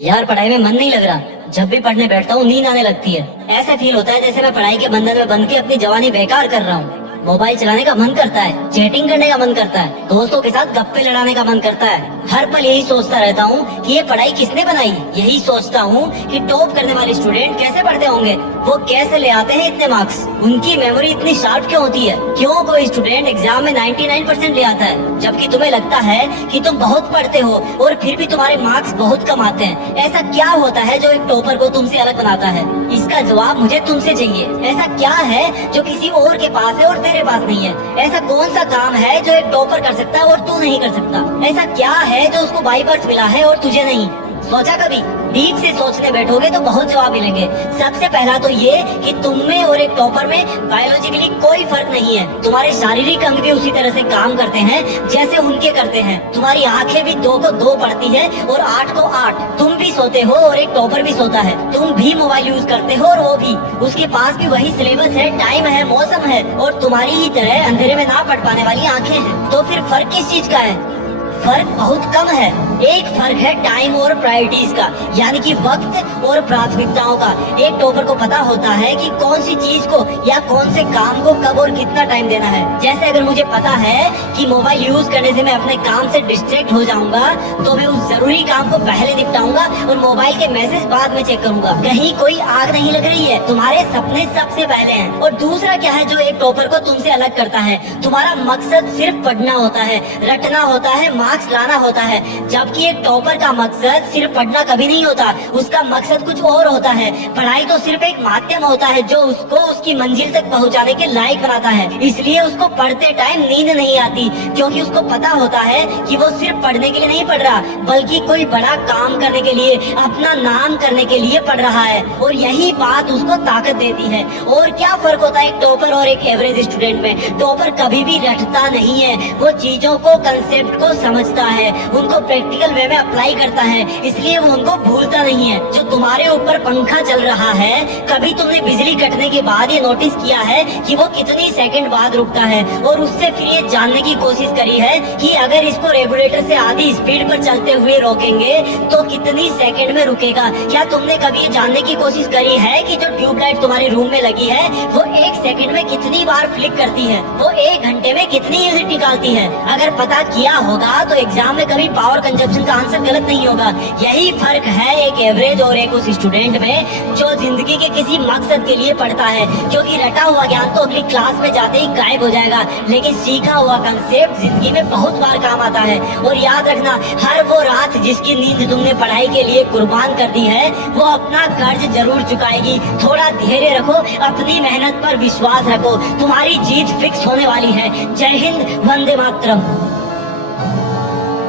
यार पढ़ाई में मन नहीं लग रहा। जब भी पढ़ने बैठता हूँ नींद आने लगती है। ऐसा फील होता है जैसे मैं पढ़ाई के बंधन में बंध के अपनी जवानी बेकार कर रहा हूँ। मोबाइल चलाने का मन करता है, चैटिंग करने का मन करता है, दोस्तों के साथ गप्पे लड़ाने का मन करता है। हर पल यही सोचता रहता हूँ कि ये पढ़ाई किसने बनाई। यही सोचता हूँ कि टॉप करने वाले स्टूडेंट कैसे पढ़ते होंगे, वो कैसे ले आते हैं इतने मार्क्स, उनकी मेमोरी इतनी शार्प क्यों होती है, क्यों कोई स्टूडेंट एग्जाम में 99% ले आता है, जबकि तुम्हें लगता है कि तुम बहुत पढ़ते हो और फिर भी तुम्हारे मार्क्स बहुत कम आते हैं। ऐसा क्या होता है जो एक टॉपर को तुमसे अलग बनाता है? इसका जवाब मुझे तुमसे चाहिए। ऐसा क्या है जो किसी और के पास है और तेरे पास नहीं है? ऐसा कौन सा काम है जो एक टॉपर कर सकता है और तू नहीं कर सकता? ऐसा क्या है जो उसको बाई बर्थ मिला है और तुझे नहीं? सोचा कभी? डीप से सोचने बैठोगे तो बहुत जवाब मिलेंगे। सबसे पहला तो ये कि तुम में और एक टॉपर में बायोलॉजिकली कोई फर्क नहीं है। तुम्हारे शारीरिक अंग भी उसी तरह से काम करते हैं जैसे उनके करते हैं। तुम्हारी आंखें भी 2 को 2 पढ़ती है और 8 को 8। तुम भी सोते हो और एक टॉपर भी सोता है। तुम भी मोबाइल यूज करते हो और वो भी। उसके पास भी वही सिलेबस है, टाइम है, मौसम है और तुम्हारी ही तरह अंधेरे में ना पढ़ पाने वाली आंखें हैं। तो फिर फर्क किस चीज का है? फर्क बहुत कम है। एक फर्क है टाइम और प्रायोरिटीज का, यानी कि वक्त और प्राथमिकताओं का। एक टॉपर को पता होता है कि कौन सी चीज को या कौन से काम को कब और कितना टाइम देना है। जैसे अगर मुझे पता है कि मोबाइल यूज करने से मैं अपने काम से डिस्ट्रैक्ट हो जाऊंगा तो मैं उस जरूरी काम को पहले निपटाऊंगा और मोबाइल के मैसेज बाद में चेक करूंगा। कहीं कोई आग नहीं लग रही है, तुम्हारे सपने सबसे पहले हैं। और दूसरा क्या है जो एक टॉपर को तुमसे अलग करता है? तुम्हारा मकसद सिर्फ पढ़ना होता है, रटना होता है, मार्क्स लाना होता है। जबकि एक टॉपर का मकसद सिर्फ पढ़ना कभी नहीं होता, उसका मकसद कुछ और होता है। पढ़ाई तो सिर्फ एक माध्यम होता है जो उसको उसकी मंजिल तक पहुंचाने के लायक बनाता है। इसलिए उसको पढ़ते टाइम नींद नहीं आती, क्योंकि उसको पता होता है कि वो सिर्फ पढ़ने के लिए नहीं पढ़ रहा, बल्कि कोई बड़ा काम करने के लिए, अपना नाम करने के लिए पढ़ रहा है। और यही बात उसको ताकत देती है। और क्या फर्क होता है एक टॉपर और एक एवरेज स्टूडेंट में? टॉपर कभी भी रटता नहीं है, वो चीजों को, कंसेप्ट को समझता है, उनको प्रैक्टिकल वे में अप्लाई करता है, इसलिए वो उनको भूलता नहीं है। जो तुम्हारे ऊपर पंखा चल रहा है, कभी तुमने बिजली कटने के बाद ये नोटिस किया है कि वो कितनी सेकंड बाद रुकता है? और उससे फिर ये जानने की कोशिश करी है कि अगर इसको रेगुलेटर से आधी स्पीड पर चलते हुए रोकेंगे तो कितनी सेकंड में रुकेगा? क्या तुमने कभी ये जानने की कोशिश करी है कि जो ट्यूबलाइट तुम्हारे रूम में लगी है वो 1 सेकंड में कितनी बार फ्लिक करती है, वो 1 घंटे में कितनी यूनिट निकालती है? अगर पता किया होगा तो एग्जाम में कभी पावर कंजप्शन का आंसर गलत नहीं होगा। यही फर्क है एक एवरेज और एक उस स्टूडेंट में जो जिंदगी के किसी मकसद के लिए पढ़ता है। क्योंकि रटा हुआ ज्ञान तो अगली क्लास में जाते ही गायब हो जाएगा, लेकिन सीखा हुआ कंसेप्ट जिंदगी में बहुत बार काम आता है। और याद रखना, हर वो रात जिसकी नींद तुमने पढ़ाई के लिए कुर्बान कर दी है वो अपना कर्ज जरूर चुकाएगी। थोड़ा धैर्य रखो, अपनी मेहनत पर विश्वास रखो, तुम्हारी जीत फिक्स होने वाली है। जय हिंद, वंदे मातरम।